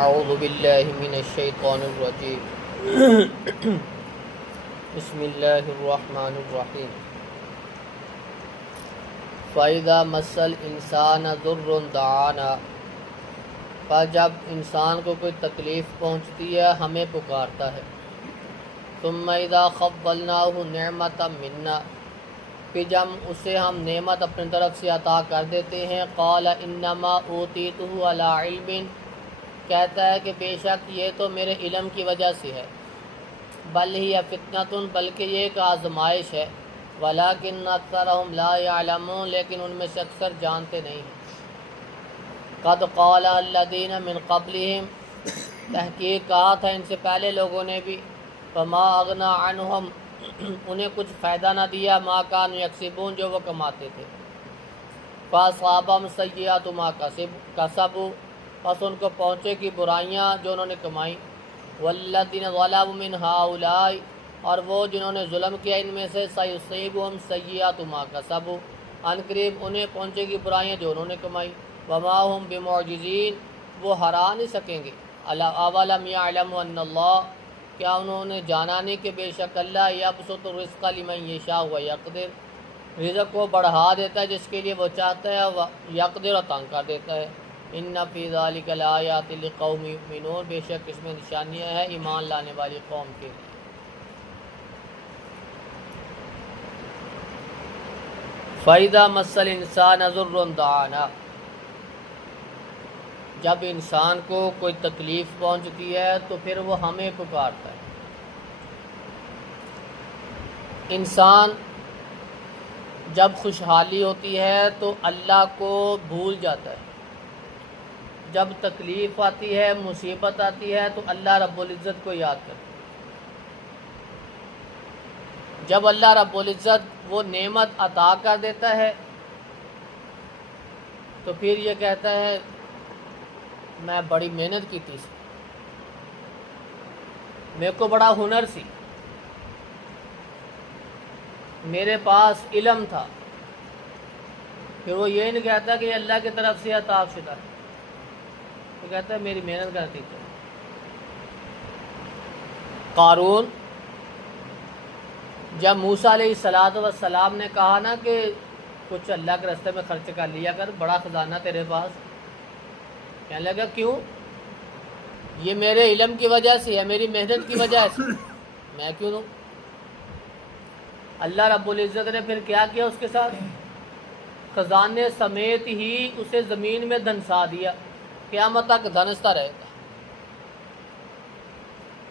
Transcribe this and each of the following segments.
اعوذ باللہ من الشیطان الرجیم بسم اللہ الرحمن الرحیم فَإِذَا مَسَّ الْإِنسَانَ ضُرٌّ دَعَانَا، پر جب انسان کو کوئی تکلیف پہنچتی ہے ہمیں پکارتا ہے۔ ثُمَّ إِذَا خَوَّلْنَاهُ نِعْمَةً مِنَّا، پھر جب اسے ہم نعمت اپنی طرف سے عطا کر دیتے ہیں، قَالَ إِنَّمَا أُوتِيتُهُ عَلَىٰ عِلْمٍ، کہتا ہے کہ بے شک یہ تو میرے علم کی وجہ سے ہے۔ بل ہی فتنۃ، بلکہ یہ ایک آزمائش ہے۔ ولیکن اکثرہم لا یعلمون، لیکن ان میں سے اکثر جانتے نہیں ہیں۔ قد قال الذین من قبلہم، تحقیق کہا تھا ان سے پہلے لوگوں نے بھی، فما اغنی عنہم، انہیں کچھ فائدہ نہ دیا، ما کانوا یکسبون، جو وہ کماتے تھے۔ فاصابہم سیئات ما کسبوا، پس ان کو پہنچے کی برائیاں جو انہوں نے کمائیں۔ والذین ظلموا من ہؤلاء، اور وہ جنہوں نے ظلم کیا ان میں سے، سیصیبہم سیئات ما کسبوا، ان قریب انہیں پہنچے گی برائیاں جو انہوں نے کمائی۔ وما ہم بمعجزین، وہ ہرا نہیں سکیں گے۔ اولم یعلموا ان اللہ، کیا انہوں نے جانا نہیں کہ بے شک اللہ یبسط الرزق لمن یشاء ویقدر، رزق کو بڑھا دیتا ہے جس کے لیے وہ چاہتا ہے، یقدر اور تنگ کر دیتا ہے۔ ان فی ذلک لآیات لقوم یؤمنون، بے شک اس میں نشانیاں ہیں ایمان لانے والی قوم کے لیے۔ فَإِذَا مَسَّ الْإِنسَانَ ضُرٌّ دَعَانَا، جب انسان کو کوئی تکلیف پہنچتی ہے تو پھر وہ ہمیں پکارتا ہے۔ انسان جب خوشحالی ہوتی ہے تو اللہ کو بھول جاتا ہے، جب تکلیف آتی ہے، مصیبت آتی ہے تو اللہ رب العزت کو یاد کرتا ہے۔ جب اللہ رب العزت وہ نعمت عطا کر دیتا ہے تو پھر یہ کہتا ہے میں بڑی محنت کی تھی، میرے کو بڑا ہنر سی، میرے پاس علم تھا۔ پھر وہ یہ نہیں کہتا کہ یہ اللہ کی طرف سے عطا شدہ ہے، وہ کہتا ہے میری محنت کا نتیجہ۔ قارون جب موسیٰ علیہ السلام نے کہا نا کہ کچھ اللہ کے راستے میں خرچ کر لیا کر، بڑا خزانہ تیرے پاس، کہنے لگا کیوں؟ یہ میرے علم کی وجہ سے ہے، میری محنت کی وجہ سے، میں کیوں دوں؟ اللہ رب العزت نے پھر کیا کیا اس کے ساتھ؟ خزانے سمیت ہی اسے زمین میں دھنسا دیا، قیامت تک دھنستا رہے گا،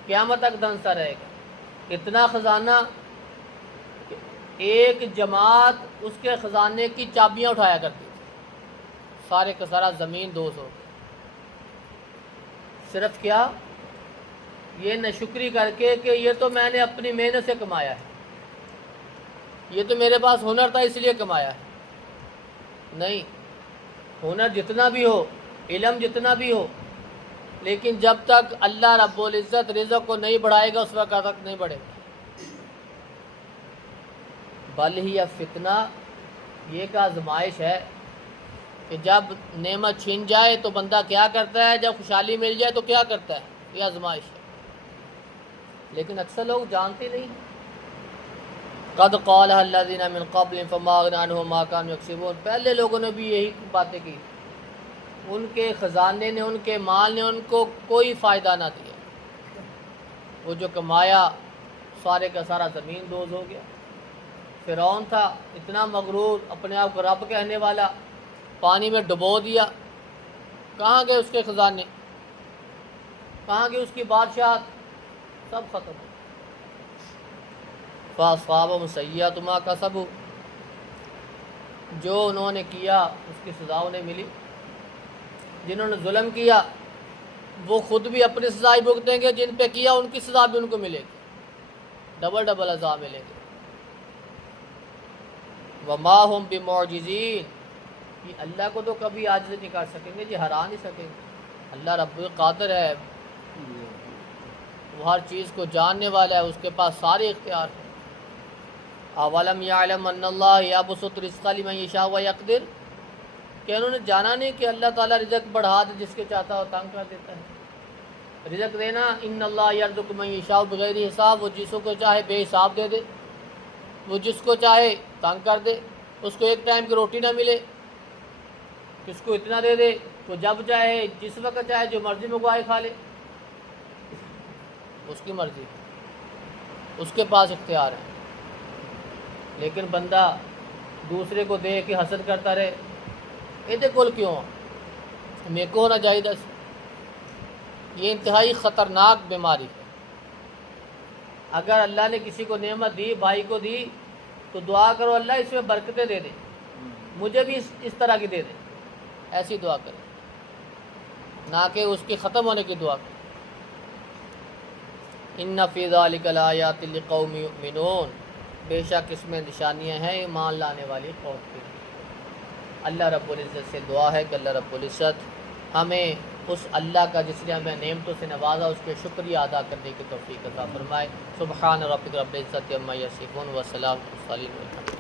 قیامت تک دھنستا رہے گا۔ اتنا خزانہ، ایک جماعت اس کے خزانے کی چابیاں اٹھایا کرتی تھی، سارے کا سارا زمین دوز ہو گئی۔ صرف کیا؟ یہ ناشکری کر کے کہ یہ تو میں نے اپنی محنت سے کمایا ہے، یہ تو میرے پاس ہنر تھا اس لیے کمایا ہے۔ نہیں، ہنر جتنا بھی ہو، علم جتنا بھی ہو، لیکن جب تک اللہ رب العزت رزق کو نہیں بڑھائے گا اس وقت تک نہیں بڑھے گا۔ بل ہی فتنہ، یہ ایک آزمائش ہے کہ جب نعمت چھن جائے تو بندہ کیا کرتا ہے، جب خوشحالی مل جائے تو کیا کرتا ہے، یہ آزمائش ہے، لیکن اکثر لوگ جانتے نہیں۔ قد قال الذین من قبل فما اغنی عنہم ما کانوا یکسبون، پہلے لوگوں نے بھی یہی باتیں کی، ان کے خزانے نے، ان کے مال نے ان کو کوئی فائدہ نہ دیا، وہ جو کمایا سارے کا سارا زمین دوز ہو گیا۔ فرعون تھا اتنا مغرور، اپنے آپ کو رب کہنے والا، پانی میں ڈبو دیا، کہاں گئے اس کے خزانے، کہاں گئے اس کی بادشاہت، سب ختم ہو۔ فَأَصَابَهُمْ سَيِّئَاتُ مَا كَسَبُوا، جو انہوں نے کیا اس کی سزا انہیں ملی۔ جنہوں نے ظلم کیا وہ خود بھی اپنی سزا ہی بھگتیں گے، جن پہ کیا ان کی سزا بھی ان کو ملے گی، ڈبل ڈبل عذاب ملے گی۔ وَمَا هُمْ بِمُعْجِزِينَ، یہ اللہ کو تو کبھی عاجز نہیں کر سکیں گے، یہ ہرا نہیں سکیں گے۔ اللہ رب قادر ہے، وہ ہر چیز کو جاننے والا ہے، اس کے پاس سارے اختیار ہیں۔ اولم یعلم ان اللہ یبسط الرزق لمن یشاء ویقدر، کہ انہوں نے جانا نہیں کہ اللہ تعالیٰ رزق بڑھا دے جس کے چاہتا ہو تنگ کر دیتا ہے۔ رزق دینا، ان اللہ یرزق من یشاء بغیر حساب، وہ جس کو چاہے بے حساب دے دے، وہ جس کو چاہے تنگ کر دے، اس کو ایک ٹائم کی روٹی نہ ملے، کس کو اتنا دے دے، وہ جب چاہے جس وقت چاہے جو مرضی منگوائے کھا لے، اس کی مرضی، اس کے پاس اختیار ہے۔ لیکن بندہ دوسرے کو دے کے حسد کرتا رہے، یہ کل کیوں میرے کو ہونا چاہیے دس، یہ انتہائی خطرناک بیماری ہے۔ اگر اللہ نے کسی کو نعمت دی، بھائی کو دی، تو دعا کرو اللہ اس میں برکتیں دے دے، مجھے بھی اس طرح کی دے دے، ایسی دعا کرے، نہ کہ اس کی ختم ہونے کی دعا کرے۔ ان فی ذلک لآیات لقوم یؤمنون، بے شک اس میں نشانیاں ہیں ایمان لانے والی قوم کی۔ اللہ رب العزت سے دعا ہے کہ اللہ رب العزت ہمیں اس اللہ کا جس نے ہمیں نعمتوں سے نوازا اس کے شکریہ ادا کرنے کی توفیق عطا فرمائے۔ سبحان ربک رب العزت عما یصفون وسلام علی المرسلین۔